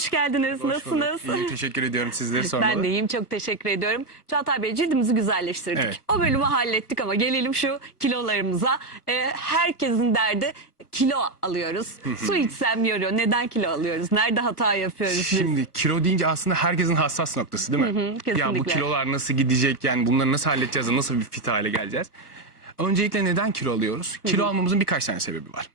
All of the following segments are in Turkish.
hoş geldiniz. Hoş Nasılsınız? bulduk. İyi, teşekkür ediyorum sizleri sormalı. Ben de iyiyim, çok teşekkür ediyorum. Çağatay Bey cildimizi güzelleştirdik. Evet. O bölümü hallettik ama gelelim şu kilolarımıza. Ee, herkesin derdi kilo alıyoruz. Su içsem yoruyor. Neden kilo alıyoruz? Nerede hata yapıyoruz biz? Şimdi kilo deyince aslında herkesin hassas noktası değil mi? ya bu kilolar nasıl gidecek yani bunları nasıl halledeceğiz de nasıl bir fit hale geleceğiz? Öncelikle neden kilo alıyoruz? Kilo almamızın birkaç tane sebebi var.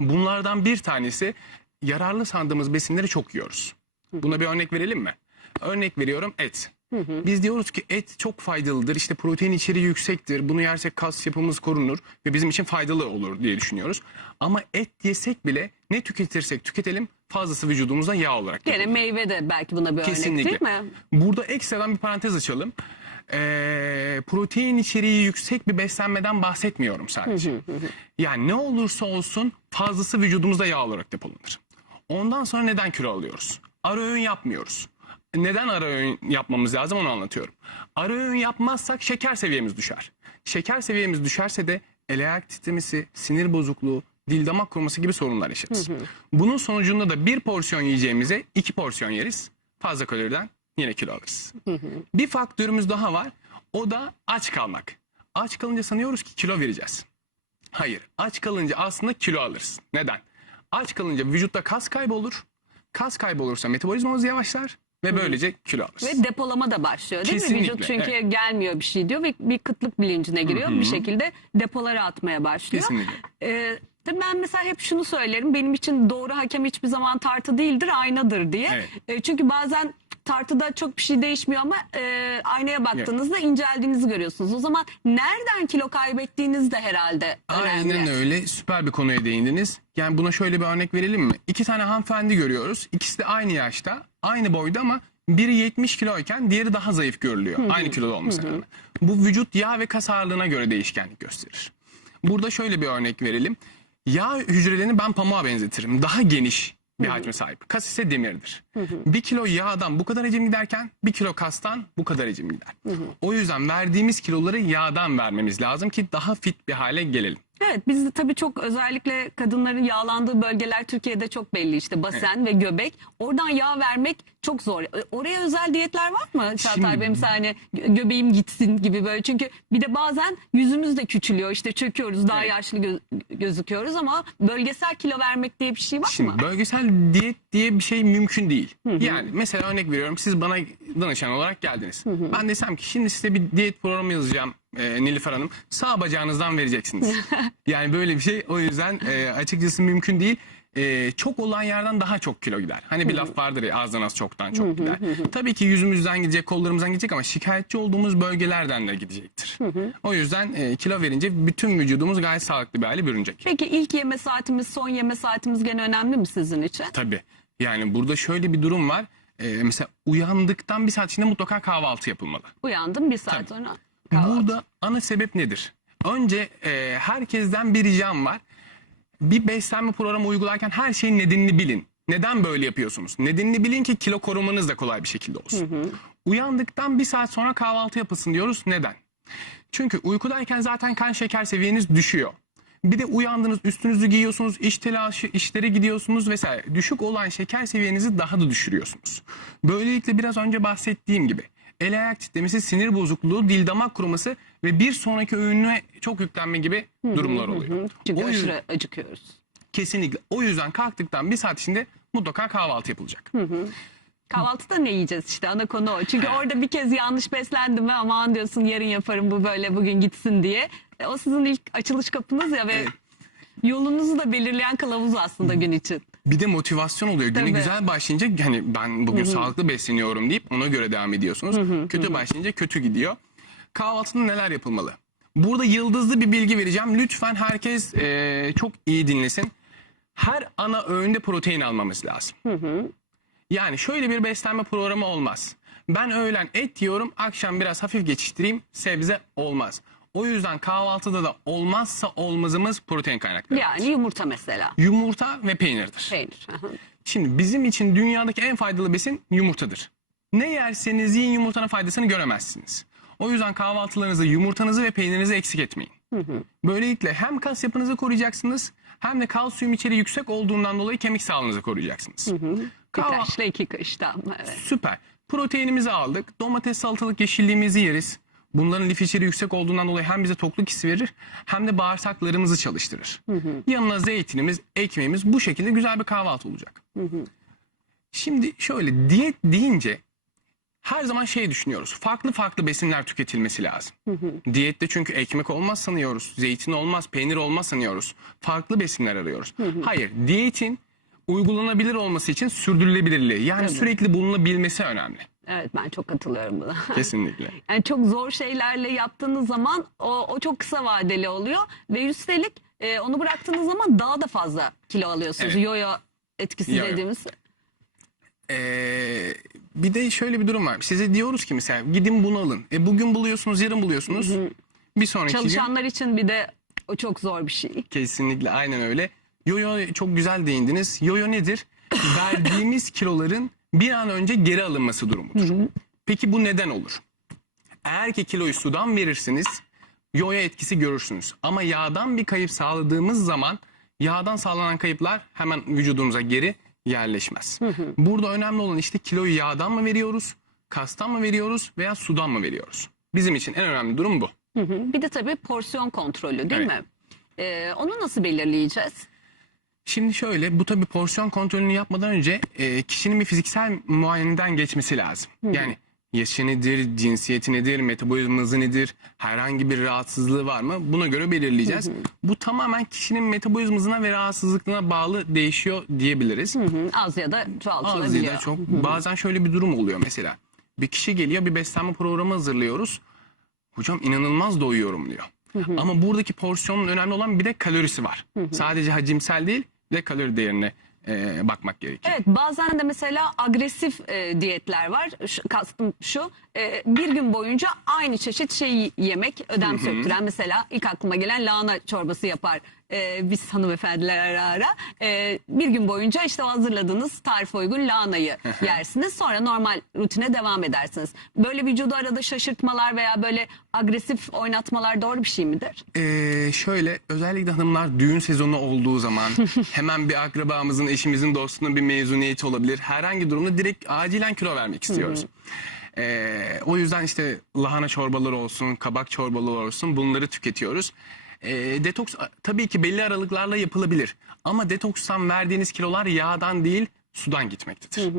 Bunlardan bir tanesi yararlı sandığımız besinleri çok yiyoruz. Buna bir örnek verelim mi? Örnek veriyorum et. Biz diyoruz ki et çok faydalıdır. İşte protein içeriği yüksektir. Bunu yersek kas yapımız korunur ve bizim için faydalı olur diye düşünüyoruz. Ama et yesek bile ne tüketirsek tüketelim fazlası vücudumuza yağ olarak Gene meyve de belki buna bir Kesinlikle. örnek değil mi? Burada ekstradan bir parantez açalım. Ee, protein içeriği yüksek bir beslenmeden bahsetmiyorum sadece. yani ne olursa olsun fazlası vücudumuzda yağ olarak depolanır. Ondan sonra neden kilo alıyoruz? Ara öğün yapmıyoruz. Neden ara öğün yapmamız lazım onu anlatıyorum. Ara öğün yapmazsak şeker seviyemiz düşer. Şeker seviyemiz düşerse de el ayak titremesi, sinir bozukluğu, dil damak kuruması gibi sorunlar yaşarız. Bunun sonucunda da bir porsiyon yiyeceğimize iki porsiyon yeriz. Fazla kaloriden yine kilo alırız. Bir faktörümüz daha var. O da aç kalmak. Aç kalınca sanıyoruz ki kilo vereceğiz. Hayır. Aç kalınca aslında kilo alırız. Neden? Aç kalınca vücutta kas kaybı olur. Kas kaybı olursa metabolizmamız yavaşlar ve böylece kilo alırız. Ve depolama da başlıyor değil mi? Kesinlikle, Vücut çünkü evet. gelmiyor bir şey diyor ve bir kıtlık bilincine giriyor. Bir şekilde depolara atmaya başlıyor. Kesinlikle. Ee, tabii ben mesela hep şunu söylerim. Benim için doğru hakem hiçbir zaman tartı değildir, aynadır diye. Evet. Ee, çünkü bazen tartıda çok bir şey değişmiyor ama e, aynaya baktığınızda inceldiğinizi görüyorsunuz. O zaman nereden kilo kaybettiğiniz de herhalde önemli. Aynen öyle. Süper bir konuya değindiniz. Yani buna şöyle bir örnek verelim mi? İki tane hanımefendi görüyoruz. İkisi de aynı yaşta, aynı boyda ama biri 70 kiloyken diğeri daha zayıf görülüyor. Aynı kiloda olmasına rağmen. Bu vücut yağ ve kas ağırlığına göre değişkenlik gösterir. Burada şöyle bir örnek verelim. Yağ hücrelerini ben pamuğa benzetirim. Daha geniş bir hacme sahip. Kas ise demirdir. Bir kilo yağdan bu kadar hacim giderken bir kilo kastan bu kadar hacim gider. O yüzden verdiğimiz kiloları yağdan vermemiz lazım ki daha fit bir hale gelelim. Evet biz de tabii çok özellikle kadınların yağlandığı bölgeler Türkiye'de çok belli işte basen ve göbek. Oradan yağ vermek çok zor. E, Oraya özel diyetler var mı Çağatay Bey? Mesela hani gö- göbeğim gitsin gibi böyle. Çünkü bir de bazen yüzümüz de küçülüyor. İşte çöküyoruz daha Evet. yaşlı gö- gözüküyoruz ama bölgesel kilo vermek diye bir şey var Şimdi mı? bölgesel diyet diye bir şey mümkün değil. Yani mesela örnek veriyorum siz bana danışan olarak geldiniz. Ben desem ki şimdi size bir diyet programı yazacağım e, Nilüfer Hanım. Sağ bacağınızdan vereceksiniz. yani böyle bir şey o yüzden e, açıkçası mümkün değil. E, çok olan yerden daha çok kilo gider. Hani bir laf vardır ya azdan az çoktan çok gider. Tabii ki yüzümüzden gidecek, kollarımızdan gidecek ama şikayetçi olduğumuz bölgelerden de gidecektir. O yüzden e, kilo verince bütün vücudumuz gayet sağlıklı bir hale bürünecek. Peki ilk yeme saatimiz son yeme saatimiz gene önemli mi sizin için? Tabii. Yani burada şöyle bir durum var. Ee, mesela uyandıktan bir saat içinde mutlaka kahvaltı yapılmalı. Uyandım bir saat sonra. Burada ana sebep nedir? Önce e, herkesten bir ricam var. Bir beslenme programı uygularken her şeyin nedenini bilin. Neden böyle yapıyorsunuz? Nedenini bilin ki kilo korumanız da kolay bir şekilde olsun. Uyandıktan bir saat sonra kahvaltı yapılsın diyoruz. Neden? Çünkü uykudayken zaten kan şeker seviyeniz düşüyor. Bir de uyandınız, üstünüzü giyiyorsunuz, iş telaşı, işlere gidiyorsunuz vesaire. Düşük olan şeker seviyenizi daha da düşürüyorsunuz. Böylelikle biraz önce bahsettiğim gibi el ayak titremesi, sinir bozukluğu, dil damak kuruması ve bir sonraki öğününe çok yüklenme gibi durumlar oluyor. Çünkü O yüzden- aşırı acıkıyoruz. Kesinlikle. O yüzden kalktıktan bir saat içinde mutlaka kahvaltı yapılacak. Kahvaltıda ne yiyeceğiz işte ana konu o. Çünkü orada bir kez yanlış beslendim mi aman diyorsun yarın yaparım bu böyle bugün gitsin diye. E, O sizin ilk açılış kapınız ya ve Evet. yolunuzu da belirleyen kılavuz aslında gün için. Bir de motivasyon oluyor. Güne Tabii. güzel başlayınca hani ben bugün sağlıklı besleniyorum deyip ona göre devam ediyorsunuz. kötü başlayınca kötü gidiyor. Kahvaltıda neler yapılmalı? Burada yıldızlı bir bilgi vereceğim. Lütfen herkes eee, çok iyi dinlesin. Her ana öğünde protein almamız lazım. Yani şöyle bir beslenme programı olmaz. Ben öğlen et yiyorum, akşam biraz hafif geçiştireyim, sebze olmaz. O yüzden kahvaltıda da olmazsa olmazımız protein kaynakları. Yani yumurta mesela. Yumurta ve peynirdir. Peynir. Şimdi bizim için dünyadaki en faydalı besin yumurtadır. Ne yerseniz yiyin yumurtanın faydasını göremezsiniz. O yüzden kahvaltılarınızda yumurtanızı ve peynirinizi eksik etmeyin. Böylelikle hem kas yapınızı koruyacaksınız hem de kalsiyum içeriği yüksek olduğundan dolayı kemik sağlığınızı koruyacaksınız. Bir Kahva- iki kuş tamam. Evet. Süper. Proteinimizi aldık. Domates, salatalık, yeşilliğimizi yeriz. Bunların lif içeriği yüksek olduğundan dolayı hem bize tokluk hissi verir hem de bağırsaklarımızı çalıştırır. Yanına zeytinimiz, ekmeğimiz bu şekilde güzel bir kahvaltı olacak. Şimdi şöyle diyet deyince her zaman şey düşünüyoruz. Farklı farklı besinler tüketilmesi lazım. Diyette çünkü ekmek olmaz sanıyoruz. Zeytin olmaz, peynir olmaz sanıyoruz. Farklı besinler arıyoruz. Hayır, diyetin uygulanabilir olması için sürdürülebilirliği yani sürekli bulunabilmesi önemli. Evet ben çok katılıyorum buna. Kesinlikle. Yani çok zor şeylerle yaptığınız zaman o, o çok kısa vadeli oluyor ve üstelik e, onu bıraktığınız zaman daha da fazla kilo alıyorsunuz. Evet. Yo-yo etkisi Yo-yo. dediğimiz. Ee, bir de şöyle bir durum var. Size diyoruz ki mesela gidin bunu alın. E bugün buluyorsunuz, yarın buluyorsunuz. Bir sonraki gün Çalışanlar için bir de o çok zor bir şey. kesinlikle aynen öyle. Yoyo çok güzel değindiniz. Yoyo nedir? Verdiğimiz kiloların bir an önce geri alınması durumudur. Peki bu neden olur? Eğer ki kiloyu sudan verirsiniz, yoyo etkisi görürsünüz. Ama yağdan bir kayıp sağladığımız zaman yağdan sağlanan kayıplar hemen vücudumuza geri yerleşmez. Burada önemli olan işte kiloyu yağdan mı veriyoruz, kastan mı veriyoruz veya sudan mı veriyoruz? Bizim için en önemli durum bu. Hı hı. Bir de tabii porsiyon kontrolü değil Evet. mi? E, onu nasıl belirleyeceğiz? Şimdi şöyle bu tabii porsiyon kontrolünü yapmadan önce e, kişinin bir fiziksel muayeneden geçmesi lazım. Yani yaşı nedir, cinsiyeti nedir, metabolizması nedir, herhangi bir rahatsızlığı var mı buna göre belirleyeceğiz. Bu tamamen kişinin metabolizmasına ve rahatsızlıklarına bağlı değişiyor diyebiliriz. Hı, Az ya da Az çoğaltılabiliyor. ya da çok bazen şöyle bir durum oluyor mesela. Bir kişi geliyor bir beslenme programı hazırlıyoruz. Hocam inanılmaz doyuyorum diyor. Ama buradaki porsiyonun önemli olan bir de kalorisi var. Sadece hacimsel değil de kalori değerine e, bakmak gerekiyor. Evet bazen de mesela agresif e, diyetler var. Şu, kastım şu e, bir gün boyunca aynı çeşit şeyi yemek ödem söktüren mesela ilk aklıma gelen lahana çorbası yapar. E, biz hanımefendiler ara ara E, bir gün boyunca işte o hazırladığınız tarif uygun lahanayı yersiniz sonra normal rutine devam edersiniz. Böyle vücudu arada şaşırtmalar veya böyle agresif oynatmalar doğru bir şey midir? Ee, şöyle özellikle hanımlar düğün sezonu olduğu zaman hemen bir akrabamızın, eşimizin, dostunun bir mezuniyeti olabilir. Herhangi durumda direkt acilen kilo vermek istiyoruz. Ee, o yüzden işte lahana çorbaları olsun, kabak çorbaları olsun bunları tüketiyoruz. Ee, detoks tabii ki belli aralıklarla yapılabilir. Ama detokstan verdiğiniz kilolar yağdan değil sudan gitmektedir.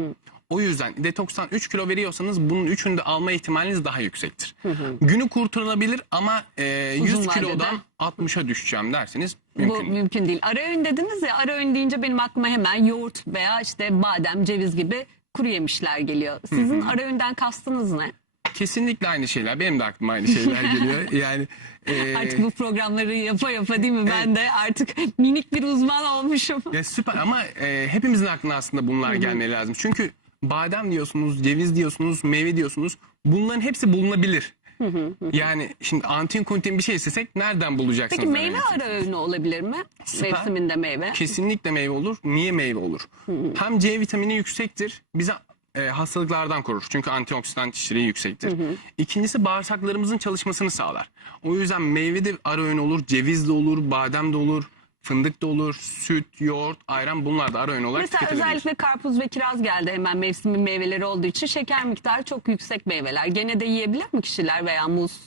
O yüzden detokstan 3 kilo veriyorsanız bunun 3'ünü de alma ihtimaliniz daha yüksektir. Günü kurtarılabilir ama e, 100 Uzun vadede. kilodan 60'a düşeceğim derseniz mümkün Bu değil. mümkün değil. Ara öğün dediniz ya ara öğün deyince benim aklıma hemen yoğurt veya işte badem, ceviz gibi kuru yemişler geliyor. Sizin ara öğünden kastınız ne? Kesinlikle aynı şeyler. Benim de aklıma aynı şeyler geliyor. Yani e, Artık bu programları yapa yapa değil mi? Ben de artık minik bir uzman olmuşum. ya süper ama e, hepimizin aklına aslında bunlar gelmeleri lazım. Çünkü badem diyorsunuz, ceviz diyorsunuz, meyve diyorsunuz. Bunların hepsi bulunabilir. Yani şimdi antin kuntin bir şey istesek nereden bulacaksınız? Peki meyve ara öğünü olabilir mi? Süper. Mevsiminde meyve. Kesinlikle meyve olur. Niye meyve olur? Hem C vitamini yüksektir. Bize e, hastalıklardan korur. Çünkü antioksidan içeriği yüksektir. İkincisi bağırsaklarımızın çalışmasını sağlar. O yüzden meyve de ara öğün olur. Ceviz de olur, badem de olur, fındık da olur, süt, yoğurt, ayran bunlar da ara öğün olarak Mesela tüketilebilir. özellikle karpuz ve kiraz geldi hemen mevsimin meyveleri olduğu için şeker miktarı çok yüksek meyveler. Gene de yiyebilir mi kişiler veya muz?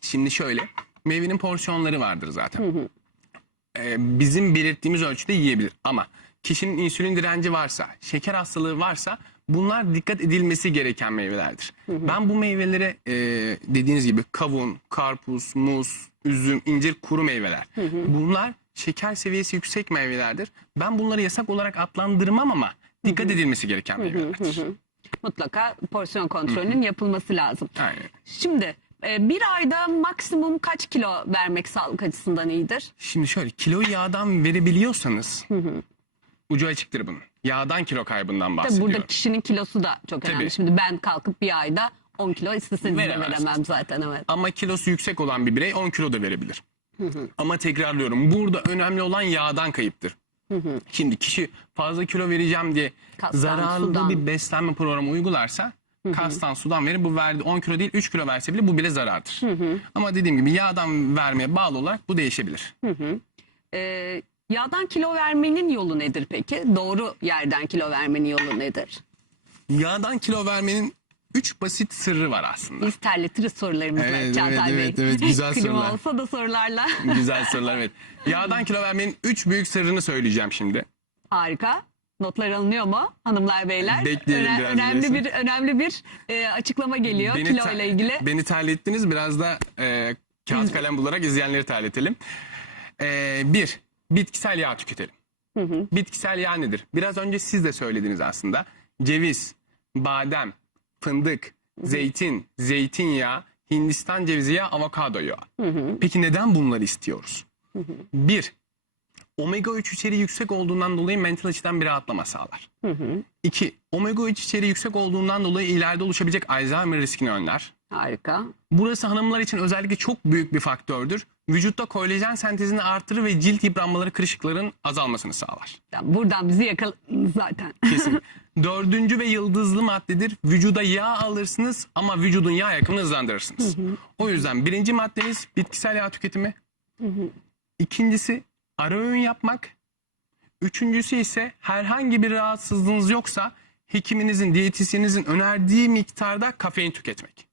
Şimdi şöyle, meyvenin porsiyonları vardır zaten. Ee, bizim belirttiğimiz ölçüde yiyebilir. Ama kişinin insülin direnci varsa, şeker hastalığı varsa bunlar dikkat edilmesi gereken meyvelerdir. Ben bu meyvelere e, dediğiniz gibi kavun, karpuz, muz, üzüm, incir, kuru meyveler. Bunlar şeker seviyesi yüksek meyvelerdir. Ben bunları yasak olarak adlandırmam ama dikkat edilmesi gereken meyvelerdir. Mutlaka porsiyon kontrolünün yapılması lazım. Aynen. Şimdi e, bir ayda maksimum kaç kilo vermek sağlık açısından iyidir? Şimdi şöyle kiloyu yağdan verebiliyorsanız ucu açıktır bunun. Yağdan kilo kaybından Tabii bahsediyorum. burada kişinin kilosu da çok önemli. Tabii. Şimdi ben kalkıp bir ayda 10 kilo isteseniz de Veremezsiniz. veremem zaten evet. Ama kilosu yüksek olan bir birey 10 kilo da verebilir. Ama tekrarlıyorum burada önemli olan yağdan kayıptır. Şimdi kişi fazla kilo vereceğim diye Kastan, zararlı sudan. bir beslenme programı uygularsa kastan sudan verir bu verdi 10 kilo değil 3 kilo verse bile bu bile zarardır. Ama dediğim gibi yağdan vermeye bağlı olarak bu değişebilir. Ee, Yağdan kilo vermenin yolu nedir peki? Doğru yerden kilo vermenin yolu nedir? Yağdan kilo vermenin üç basit sırrı var aslında. Biz terletiriz sorularımızla Evet, Çağatay evet, Bey. evet, evet, güzel Klima sorular. olsa da sorularla. Güzel sorular evet. Yağdan kilo vermenin üç büyük sırrını söyleyeceğim şimdi. Harika. Notlar alınıyor mu hanımlar beyler? Bekleyelim biraz önemli neyse. bir önemli bir e, açıklama geliyor Beni kilo ile ilgili. Beni terlettiniz biraz da e, kağıt kalem bularak izleyenleri terletelim. E, bir, bitkisel yağ tüketelim. Bitkisel yağ nedir? Biraz önce siz de söylediniz aslında. Ceviz, badem, fındık, zeytin, zeytinyağı, Hindistan cevizi yağı, avokado yağı. Peki neden bunları istiyoruz? Bir, omega 3 içeriği yüksek olduğundan dolayı mental açıdan bir rahatlama sağlar. İki, omega 3 içeriği yüksek olduğundan dolayı ileride oluşabilecek Alzheimer riskini önler. Harika. Burası hanımlar için özellikle çok büyük bir faktördür. Vücutta kolajen sentezini artırır ve cilt yıpranmaları, kırışıkların azalmasını sağlar. Tamam, Buradan bizi yakaladınız zaten. Kesin. Dördüncü ve yıldızlı maddedir. Vücuda yağ alırsınız ama vücudun yağ yakımını hızlandırırsınız. O yüzden birinci maddeniz bitkisel yağ tüketimi. İkincisi ara öğün yapmak. Üçüncüsü ise herhangi bir rahatsızlığınız yoksa hekiminizin, diyetisyeninizin önerdiği miktarda kafein tüketmek.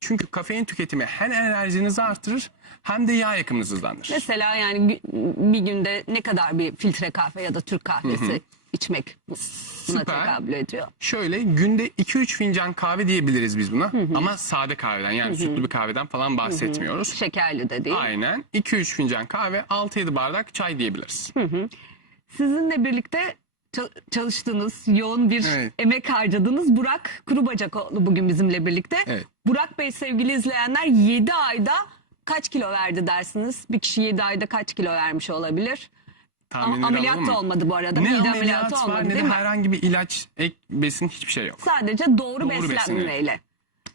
Çünkü kafein tüketimi hem enerjinizi artırır hem de yağ yakımınızı hızlandırır. Mesela yani bir günde ne kadar bir filtre kahve ya da Türk kahvesi içmek bu- buna Süper. tekabül ediyor. Şöyle günde 2-3 fincan kahve diyebiliriz biz buna. Ama sade kahveden yani sütlü bir kahveden falan bahsetmiyoruz. Şekerli de değil. Aynen 2-3 fincan kahve 6-7 bardak çay diyebiliriz. Sizinle birlikte çal- çalıştığınız, yoğun bir Evet. emek harcadığınız Burak Kurubacakoğlu bugün bizimle birlikte. Evet. Burak Bey sevgili izleyenler 7 ayda kaç kilo verdi dersiniz? Bir kişi 7 ayda kaç kilo vermiş olabilir? Tahminleri ameliyat da olmadı bu arada. Ne Mide ameliyat ameliyatı var olmadı ne de herhangi bir ilaç, ek besin hiçbir şey yok. Sadece doğru, Doğru beslenmeyle.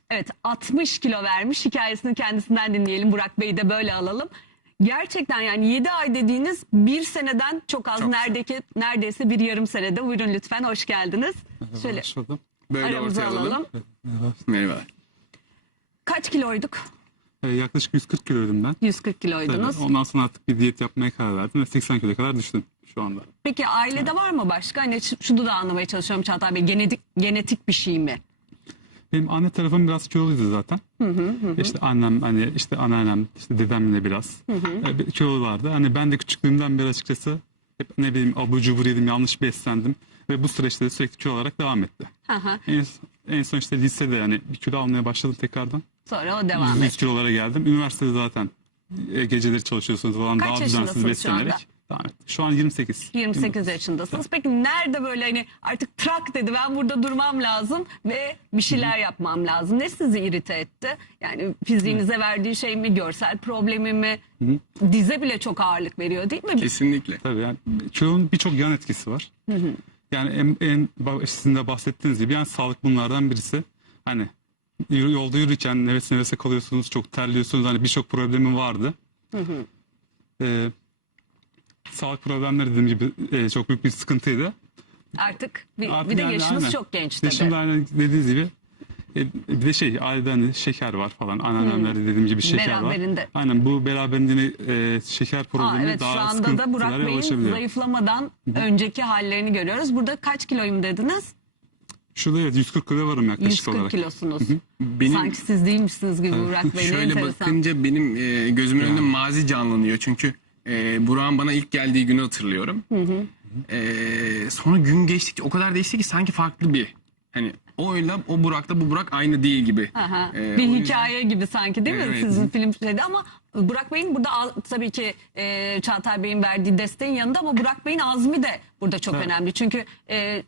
Evet 60 kilo vermiş. Hikayesini kendisinden dinleyelim. Burak Bey'i de böyle alalım. Gerçekten yani 7 ay dediğiniz bir seneden çok az. Çok neredeki neredeyse bir yarım senede. Buyurun lütfen hoş geldiniz. Şöyle Hoş buldum. Böyle ortaya alalım. alalım. Merhaba. Merhaba. Kaç kiloyduk? Ee, yaklaşık 140 kiloydum ben. 140 Tabii, kiloydunuz. ondan sonra artık bir diyet yapmaya karar verdim ve 80 kiloya kadar düştüm şu anda. Peki ailede var mı başka? Hani şu- şunu da anlamaya çalışıyorum Çağatay Bey. Genetik, genetik bir şey mi? Benim anne tarafım biraz kiloluydu zaten. İşte annem, hani işte anneannem, işte dedem de biraz e, bir kilolu vardı. Hani ben de küçüklüğümden beri açıkçası hep ne bileyim abur cubur yedim, yanlış beslendim. Ve bu süreçte de sürekli kilo olarak devam etti. Hı hı. En, en son işte lisede yani bir kilo almaya başladım tekrardan. Sonra o devam 100 et. kilolara geldim. Üniversitede zaten e, geceleri çalışıyorsunuz falan Kaç daha düzensiz yaşındasınız şu anda? Devam etti. Şu an 28. 28 yaşındasınız. Peki nerede böyle hani artık trak dedi ben burada durmam lazım ve bir şeyler yapmam lazım. Ne sizi irite etti? Yani fiziğinize verdiği şey mi, görsel problemi mi? Dize bile çok ağırlık veriyor değil mi? Kesinlikle. Tabii yani kilonun birçok yan etkisi var. Yani en, en sizin de bahsettiğiniz gibi yani sağlık bunlardan birisi. Hani yolda yürürken nefes nefese kalıyorsunuz, çok terliyorsunuz. Hani birçok problemi vardı. Ee, sağlık problemleri dediğim gibi e, çok büyük bir sıkıntıydı. Artık bir, Artık bir de yani yaşınız aynen. çok genç tabii. Şimdi aynen dediğiniz gibi e, bir de şey ailede hani şeker var falan. Anneannemlerde dediğim gibi şeker Beraberinde. var. Aynen bu beraberinde e, şeker Aa, problemi evet şu daha anda sıkıntılara da Burak Bey'in açabiliyor. zayıflamadan önceki hallerini görüyoruz. Burada kaç kiloyum dediniz? Şurada evet 140 kilo varım yaklaşık 140 olarak. kilosunuz. Benim Sanki siz değilmişsiniz gibi Burak Bey. Ne şöyle enteresan. bakınca benim e, gözümün önünde mazi canlanıyor. Çünkü e, Burak'ın bana ilk geldiği günü hatırlıyorum. E, sonra gün geçtikçe o kadar değişti ki sanki farklı bir hani o öyle o Burak'ta bu Burak aynı değil gibi. Aha, E, bir yüzden- hikaye gibi sanki değil mi Evet. sizin film şeyde ama Burak Bey'in burada tabii ki e, Çağatay Bey'in verdiği desteğin yanında ama Burak Bey'in azmi de burada çok önemli. Çünkü e,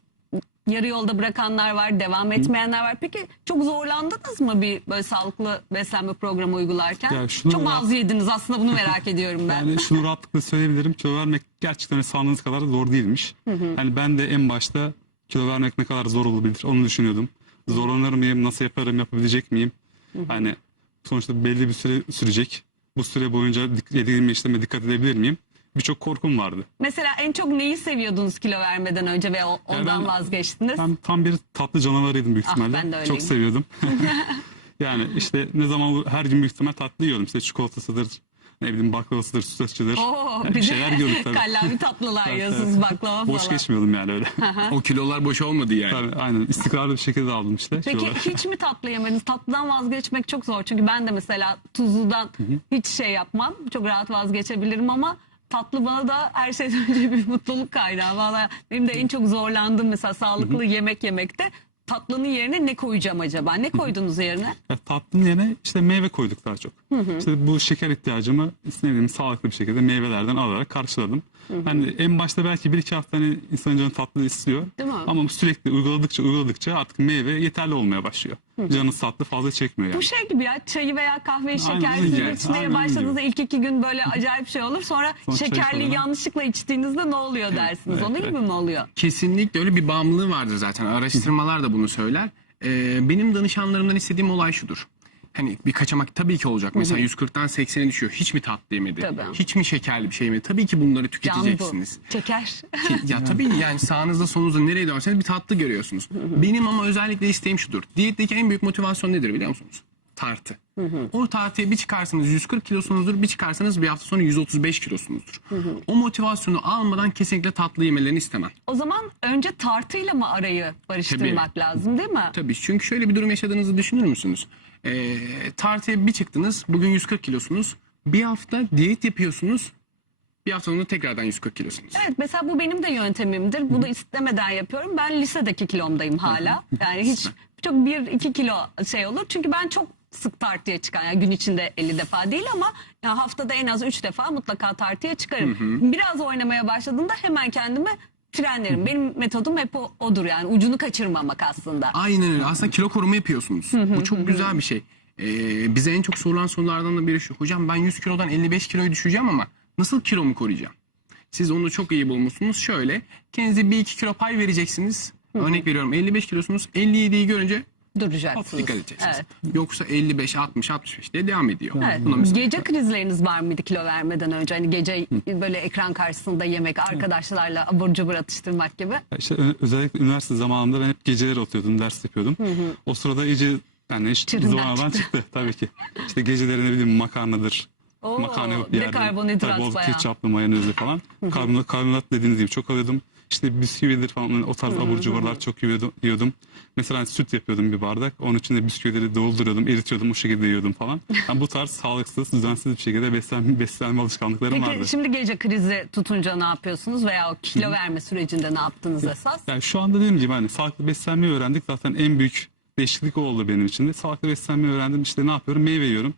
yarı yolda bırakanlar var, devam etmeyenler var. Peki çok zorlandınız mı bir böyle sağlıklı beslenme programı uygularken? Ya şunu çok rahat- az yediniz aslında bunu merak ediyorum ben. Yani şunu rahatlıkla söyleyebilirim. Kilo vermek gerçekten sandığınız kadar zor değilmiş. Yani ben de en başta kilo vermek ne kadar zor olabilir onu düşünüyordum. Zorlanır mıyım, nasıl yaparım, yapabilecek miyim? Hani sonuçta belli bir süre sürecek. Bu süre boyunca dik- yediğim işleme dikkat edebilir miyim? Birçok korkum vardı. Mesela en çok neyi seviyordunuz kilo vermeden önce ve o- ondan ben- vazgeçtiniz? Ben tam bir tatlı canavarıydım büyük Ah, ihtimalle. ben de öyleyim. Çok seviyordum. yani işte ne zaman her gün büyük ihtimal tatlı yiyordum. İşte çikolatasıdır, Ne bileyim baklavasıdır, sütlaççıdır. Oo, bir şeyler gördük tabii. Kallavi tatlılar Evet, yiyorsunuz evet. baklava Boş falan. geçmiyordum yani öyle. O kilolar boş olmadı yani. Tabii, aynen istikrarlı bir şekilde aldım işte. Peki kiloları. hiç mi tatlı yemediniz? Tatlıdan vazgeçmek çok zor. Çünkü ben de mesela tuzludan hiç şey yapmam. Çok rahat vazgeçebilirim ama tatlı bana da her şeyden önce bir mutluluk kaynağı. Valla benim de en çok zorlandığım mesela sağlıklı yemek yemekte tatlının yerine ne koyacağım acaba? Ne koydunuz yerine? Ya tatlının yerine işte meyve koyduk daha çok. İşte bu şeker ihtiyacımı ne bileyim sağlıklı bir şekilde meyvelerden alarak karşıladım. Hani en başta belki bir iki hafta hani insan canı tatlı istiyor. Değil mi? Ama sürekli uyguladıkça uyguladıkça artık meyve yeterli olmaya başlıyor. Canı tatlı fazla çekmiyor yani. Bu şey gibi ya çayı veya kahveyi şekersiz öyle. içmeye Aynen başladığınızda ilk iki gün böyle acayip şey olur. Sonra Sonra şekerli sonra- yanlışlıkla içtiğinizde ne oluyor dersiniz. evet, Onun evet. gibi mi oluyor? Kesinlikle öyle bir bağımlılığı vardır zaten. Araştırmalar da bunu söyler. Ee, benim danışanlarımdan istediğim olay şudur. Hani bir kaçamak tabii ki olacak. Mesela 140'tan 80'e düşüyor. Hiç mi tatlı yemedi? Tabii. Hiç mi şekerli bir şey yemedi? Tabii ki bunları tüketeceksiniz. Şeker. Ki- ya tabii yani sağınızda solunuzda nereye dönerseniz bir tatlı görüyorsunuz. Benim ama özellikle isteğim şudur. Diyetteki en büyük motivasyon nedir biliyor musunuz? Tartı. O tartıya bir çıkarsanız 140 kilosunuzdur, bir çıkarsanız bir hafta sonra 135 kilosunuzdur. O motivasyonu almadan kesinlikle tatlı yemelerini istemem. O zaman önce tartıyla mı arayı barıştırmak lazım değil mi? Tabii çünkü şöyle bir durum yaşadığınızı düşünür müsünüz? Ee, tartıya bir çıktınız, bugün 140 kilosunuz. Bir hafta diyet yapıyorsunuz, bir hafta sonra tekrardan 140 kilosunuz. Evet mesela bu benim de yöntemimdir. Bunu istemeden yapıyorum. Ben lisedeki kilomdayım hala. Yani hiç çok bir iki kilo şey olur. Çünkü ben çok sık tartıya çıkan yani gün içinde 50 defa değil ama ya haftada en az 3 defa mutlaka tartıya çıkarım. Biraz oynamaya başladığımda hemen kendime frenlerim. Benim metodum hep o, odur yani ucunu kaçırmamak aslında. Aynen öyle. Aslında kilo koruma yapıyorsunuz. Bu çok güzel bir şey. Ee, bize en çok sorulan sorulardan da biri şu. Hocam ben 100 kilodan 55 kiloya düşeceğim ama nasıl kilomu koruyacağım? Siz onu çok iyi bulmuşsunuz. Şöyle kendinize bir iki kilo pay vereceksiniz. Örnek veriyorum 55 kilosunuz. 57'yi görünce Duracaksınız. dikkat edeceksiniz. Evet. Yoksa 55, 60, 65 diye devam ediyor. Evet. Buna mesela- Gece krizleriniz var mıydı kilo vermeden önce? Hani gece böyle ekran karşısında yemek, arkadaşlarla abur cubur atıştırmak gibi. İşte ö- özellikle üniversite zamanında ben hep geceleri oturdum, ders yapıyordum. O sırada iyice yani iş Çığırından zamandan çıktı. çıktı. tabii ki. İşte geceleri ne bileyim makarnadır. Oo, makarna yapıp bir de yerdim. karbonhidrat Tabii bol bayağı. ketçaplı, mayonezli falan. Karbonhidrat, karbonhidrat dediğiniz gibi çok alıyordum. İşte bisküvidir falan o tarz abur cuburlar çok yiyordum. Mesela süt yapıyordum bir bardak. Onun içinde bisküvileri dolduruyordum, eritiyordum, o şekilde yiyordum falan. Yani bu tarz sağlıksız, düzensiz bir şekilde beslenme, beslenme alışkanlıklarım Peki vardı. şimdi gece krizi tutunca ne yapıyorsunuz veya o kilo verme sürecinde ne yaptınız esas? Yani şu anda dediğim gibi hani sağlıklı beslenmeyi öğrendik. Zaten en büyük değişiklik o oldu benim için de. Sağlıklı beslenmeyi öğrendim. İşte ne yapıyorum? Meyve yiyorum.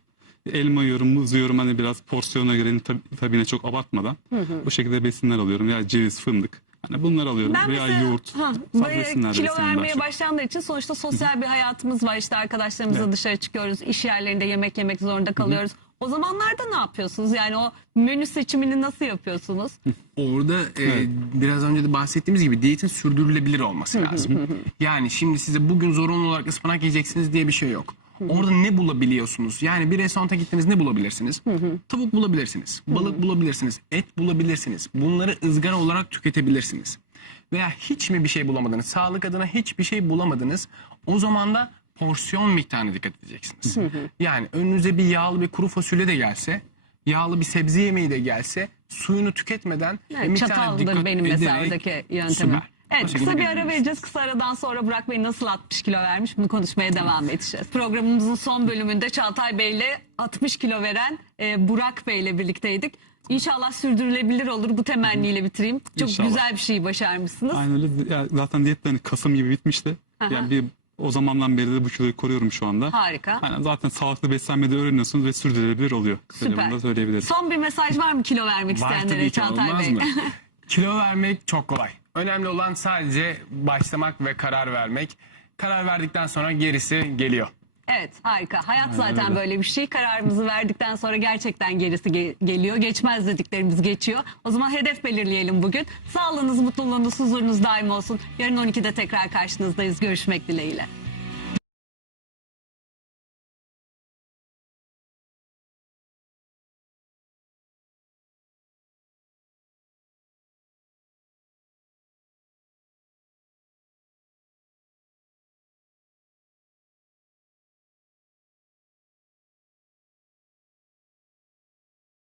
Elma yiyorum, muz yiyorum. Hani biraz porsiyona göre tabi, tabii yine çok abartmadan. Bu şekilde besinler alıyorum. Ya ceviz, fındık. Hani bunları alıyorum. Ben Veya mesela yoğurt. ha, böyle besinler kilo vermeye başlayanlar için sonuçta sosyal bir hayatımız var. İşte arkadaşlarımızla dışarı çıkıyoruz. iş yerlerinde yemek yemek zorunda kalıyoruz. O zamanlarda ne yapıyorsunuz? Yani o menü seçimini nasıl yapıyorsunuz? Orada e, biraz önce de bahsettiğimiz gibi diyetin sürdürülebilir olması lazım. yani şimdi size bugün zorunlu olarak ıspanak yiyeceksiniz diye bir şey yok. Orada ne bulabiliyorsunuz? Yani bir restoranta gittiniz ne bulabilirsiniz? Tavuk bulabilirsiniz, balık bulabilirsiniz, et bulabilirsiniz. Bunları ızgara olarak tüketebilirsiniz. Veya hiç mi bir şey bulamadınız? Sağlık adına hiçbir şey bulamadınız. O zaman da porsiyon miktarına dikkat edeceksiniz. Yani önünüze bir yağlı bir kuru fasulye de gelse, yağlı bir sebze yemeği de gelse suyunu tüketmeden Evet, miktarına çataldır dikkat benim mesela ederek- oradaki yöntemim. Süper. Evet kısa bir ara vereceğiz. Kısa aradan sonra Burak Bey nasıl 60 kilo vermiş bunu konuşmaya devam edeceğiz. Programımızın son bölümünde Çağatay Bey ile 60 kilo veren e, Burak Bey ile birlikteydik. İnşallah sürdürülebilir olur. Bu temenniyle bitireyim. Çok İnşallah. güzel bir şey başarmışsınız. Aynen öyle. Ya zaten diyet hani Kasım gibi bitmişti. Aha. Yani bir o zamandan beri de bu kiloyu koruyorum şu anda. Harika. Aynen zaten sağlıklı beslenmeyi de öğreniyorsunuz ve sürdürülebilir oluyor. Süper. bunu da söyleyebilirim. Son bir mesaj var mı kilo vermek isteyenlere Çağatay olmaz Bey? mı? Kilo vermek çok kolay. Önemli olan sadece başlamak ve karar vermek. Karar verdikten sonra gerisi geliyor. Evet harika. Hayat zaten öyle. böyle bir şey. Kararımızı verdikten sonra gerçekten gerisi ge- geliyor. Geçmez dediklerimiz geçiyor. O zaman hedef belirleyelim bugün. Sağlığınız, mutluluğunuz, huzurunuz daim olsun. Yarın 12'de tekrar karşınızdayız. Görüşmek dileğiyle.